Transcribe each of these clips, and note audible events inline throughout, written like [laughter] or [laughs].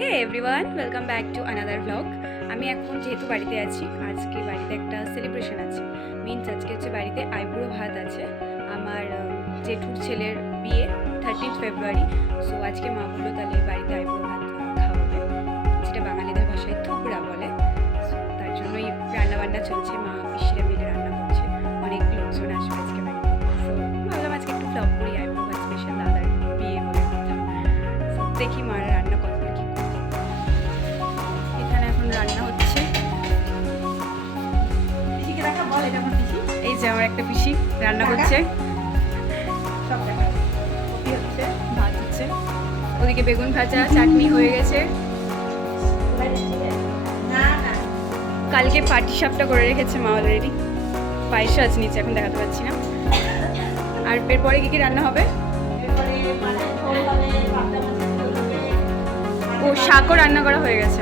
Hey everyone welcome back to another blog আমি এখন যেহেতু বাড়িতে আছি আজকে বাড়িতে একটা সেলিব্রেশন আছে। মিনস আজকে হচ্ছে বাড়িতে আইব্রো ভাত আছে। আমার জেঠুর ছেলের বিয়ে থার্টিন ফেব্রুয়ারি সো আজকে মা বলল তাহলে বাড়িতে আইব্রো ভাত খাওয়াবে। যেটা বাঙালিদের ভাষায় থুকরা বলে। So, তার জন্যই রান্নাবান্না চলছে। মা পিসিরা মিলে রান্না করছে। অনেক লোকজন আসবে আজকে। একটা পিসি রান্না করছে। সব হচ্ছে? ভাত হচ্ছে। ওদিকে বেগুন ভাজা চাটনি হয়ে গেছে। কালকে পাটি সাপটা করে রেখেছে মা অলরেডি পায়েসও আছে নিচে এখন দেখাতে পাচ্ছি না। আর এরপরে কি কি রান্না হবে? ও শাকও রান্না করা হয়ে গেছে।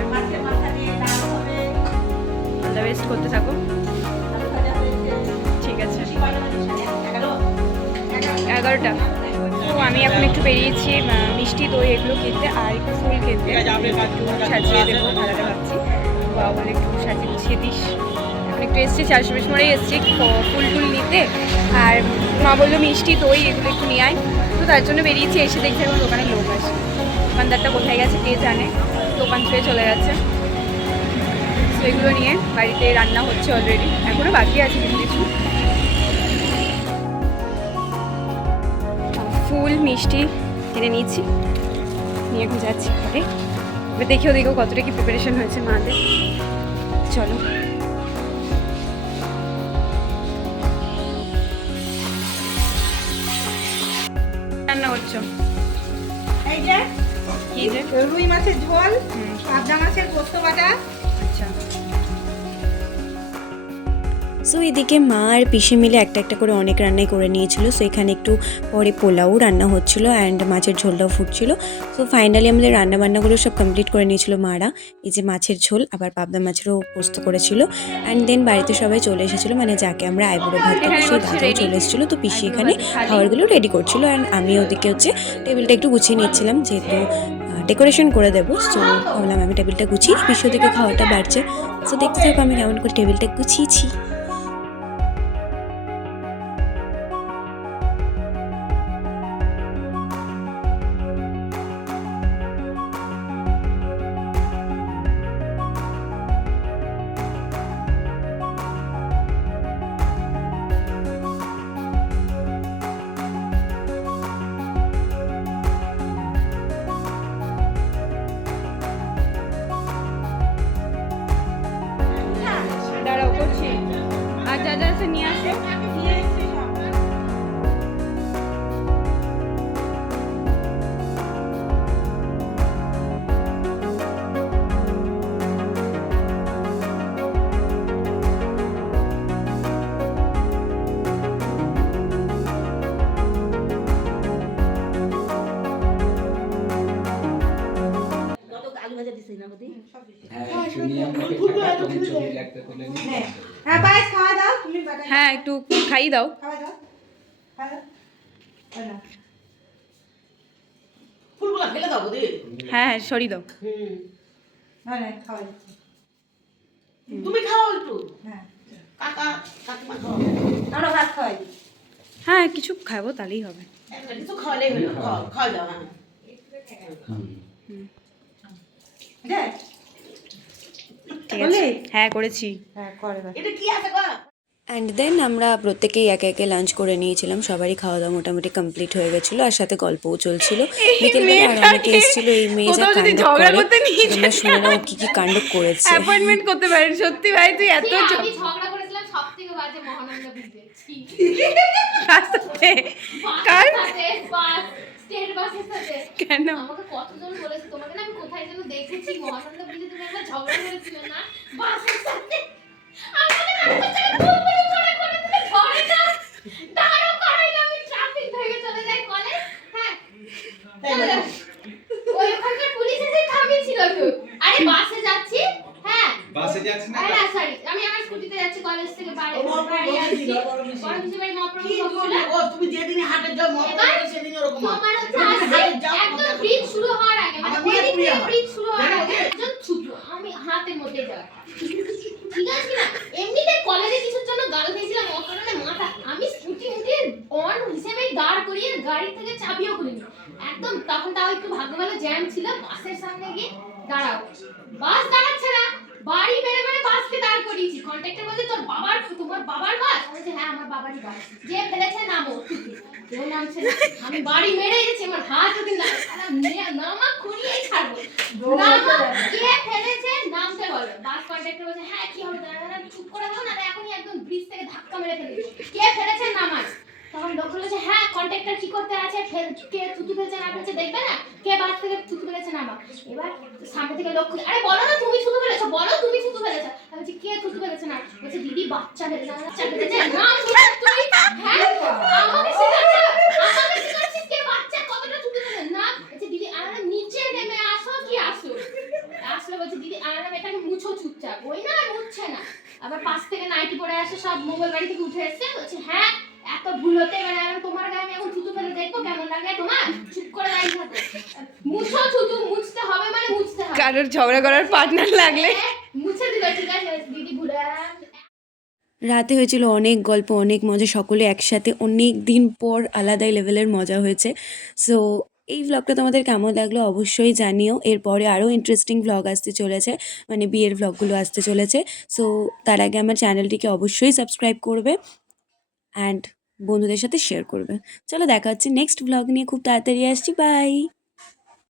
বেস্ট করতে থাকো। এগারো এগারোটা তো আমি এখন একটু বেরিয়েছি মিষ্টি, দই এগুলো খেতে আর একটু ফুল খেতে একটু সাজিয়ে দেবো ভাড়াটা ভাবছি। বাবা একটু সাজিয়ে গুছিয়ে দিস। এখন একটু এসছি মোড়েই এসছি ফুল টুল নিতে। আর মা বলল, মিষ্টি, দই এগুলো একটু নিয়ে আয়। তো তার জন্য বেরিয়েছি, এসে দেখছি এখন দোকানে লোক আছে দোকানদারটা কোথায় গেছে কে জানে? দোকান ছুঁয়ে চলে গেছে। তো এগুলো নিয়ে বাড়িতে রান্না হচ্ছে অলরেডি এখনও বাকি আছে কিছু কিছু? ফুল মিষ্টি কিনে নিয়েছি। নিয়ে এখন যাচ্ছি ঘরে। এবার দেখি ওদিকেও কতটা কি প্রিপারেশন হয়েছে মাদের। চলো। রান্না করছ? এই যে রুই মাছের ঝোল পাবদা মাছের পোস্ত বাটা আচ্ছা। সো এদিকে মা আর পিসে মিলে একটা একটা করে অনেক রান্নাই করে নিয়েছিল। সো এখানে একটু পরে পোলাও রান্না হচ্ছিল অ্যান্ড মাছের ঝোলটাও ফুটছিল। সো ফাইনালি আমাদের রান্না বান্নাগুলো সব কমপ্লিট করে নিয়েছিল মারা। এই যে মাছের ঝোল আবার পাবদা মাছেরও পোস্ত করেছিল। অ্যান্ড দেন বাড়িতে সবাই চলে এসেছিল মানে যাকে আমরা আইবুড়ো ভাত হচ্ছে দাদাও চলে এসেছিল। তো পিসি এখানে খাবারগুলো রেডি করছিল অ্যান্ড আমি ওদিকে হচ্ছে টেবিলটা একটু গুছিয়ে নিচ্ছিলাম যেহেতু ডেকোরেশন করে দেবো। সো ভাবলাম আমি টেবিলটা গুছিয়ে পিসি ওদিকে খাওয়াটা বাড়ছে। সো দেখতে থাকো আমি কেমন করে টেবিলটা গুছিয়েছি। হ্যাঁ পায়েস খাওয়া দাও তুমি বাটা হ্যাঁ একটু খাইয়ে দাও। দি হ্যাঁ হ্যাঁ সরি দাও। হ্যাঁ তুমি খাও একটু। হ্যাঁ হ্যাঁ কিছু খাব তাহলেই হবে। একটা কিছু খাওয়ালেই হলো। খাওয়া দাও হ্যাঁ দেখ হ্যাঁ করেছি। হ্যাঁ করে এটা কি আছে অ্যান্ড দেন আমরা প্রত্যেকেই একে একে লাঞ্চ করে নিয়েছিলাম। সবারই খাওয়া দাওয়া মোটামুটি কমপ্লিট হয়ে গেছিল আর সাথে গল্পও চলছিল। [laughs] বিকেলবেলা আর অনেকে এসেছিল এই মেয়ে যা কাণ্ড করে করতে তোমরা শুনে নাও কি কি কাণ্ড করেছে। অ্যাপয়েন্টমেন্ট করতে পারেন। সত্যি ভাই তুই এত সেই ঝ- আমি ঝগড়া করেছিলাম সব বাজে মহানন্দ ব্রিজে কার? সাথে? কার স্টেট বাসের সাথে। কেন? আমাকে কতজন বলেছে? তোমাকে না আমি কোথায় যেন দেখেছি মহানন্দ ঝগড়া করেছিলে না বাসের সাথে আমাকে রাস্তা থেকে ফুল করে করে করে দিলে ধরে না দাঁড়াও করে আমি ট্রাফিক ধরে চলে যাই কলেজ হ্যাঁ ওই ওখানকার পুলিশ এসে থামিয়েছিল তো আরে বাসে যাচ্ছি হ্যাঁ বাসে না? আরে সরি আমি আমার স্কুটিতে যাচ্ছি কলেজ থেকে বাড়ি ও মহাপ্রভু বাড়ি আসছি। বড় মিছিল। বাড়ি মহাপ্রভু ও তুমি যেদিনই হাটে যাও মত এবার সেদিন ওরকম তোমার হচ্ছে হাটে যাও একদম ব্রিজ শুরু হওয়ার আগে মানে হয়। হওয়ার আগে আমি বাসের সামনে গিয়ে দাঁড়াও বাস দাঁড়াচ্ছে না বাড়ি মেরে মেরে বাসকে দাঁড় করিয়েছি কন্ট্রাক্টর বলছে তোর বাবার বাবার বাস বলছি হ্যাঁ আমার বাবারই ফেলেছে নামো কেউ নামছে বাড়ি মেরে গেছি, আমার হাত যদি না নামা খুঁড়িয়েই ছাড়বো নামা কে ফেলেছে নামতে বলো বাস কন্ট্রাক্টর বলছে হ্যাঁ কি হবে দাঁড়া দাঁড়া চুপ করে দাও না এখনই একদম ব্রিজ থেকে ধাক্কা মেরে ফেলে দিবো। কে ফেলেছে নামায় তখন লোক বলেছে হ্যাঁ কন্ট্রাক্টর কি করতে আছে কে থুতু ফেলেছে না ফেলেছে দেখবে না? কে বাস থেকে থুতু ফেলেছে নামা। এবার সামনে থেকে লোক আরে বলো না তুমি থুতু ফেলেছো বলো তুমি থুতু ফেলেছো। আমি বলছি কে থুতু ফেলেছে না? বলছে দিদি বাচ্চা ফেলেছে বাচ্চা ফেলেছে। শুনে তুই হ্যাঁ আমাকে শেখাচ্ছ আমাকে শেখাচ্ছিস কে বাচ্চা কতটা থুতু ফেলে না বলছে দিদি আরে নিচে নেমে আসো কি আসো? আসলে বলছে দিদি আরে এটাকে মুছো চুপচাপ। ওই না মুছছে না। আবার পাশ থেকে নাইটি পরে আসে সব মোবাইল বাড়ি থেকে উঠে এসছে। বলছে হ্যাঁ এত ভুল হতে মানে আমি তোমার গায়ে আমি এখন থুতু ফেলে দেখব কেমন লাগে তোমার? চুপ করে দাঁড়িয়ে থাকো। মুছো থুতু মুছতে হবে মানে মুছতে হবে। কারোর ঝগড়া করার পার্টনার লাগলে। হ্যাঁ, মুছে দিল ঠিক আছে? দিদি ভুলে রাতে হয়েছিল অনেক গল্প অনেক মজা সকলে একসাথে অনেক দিন পর আলাদাই লেভেলের মজা হয়েছে। সো এই ভ্লগটা তোমাদের কেমন লাগল অবশ্যই জানিও। এরপরে আরও ইন্টারেস্টিং ভ্লগ আসতে চলেছে মানে বিয়ের ভ্লগগুলো আসতে চলেছে। সো তার আগে আমার চ্যানেলটিকে অবশ্যই সাবস্ক্রাইব করবে। অ্যান্ড বন্ধুদের সাথে শেয়ার করবে। চলো দেখা হচ্ছে নেক্সট ব্লগ নিয়ে খুব তাড়াতাড়ি আসছি বাই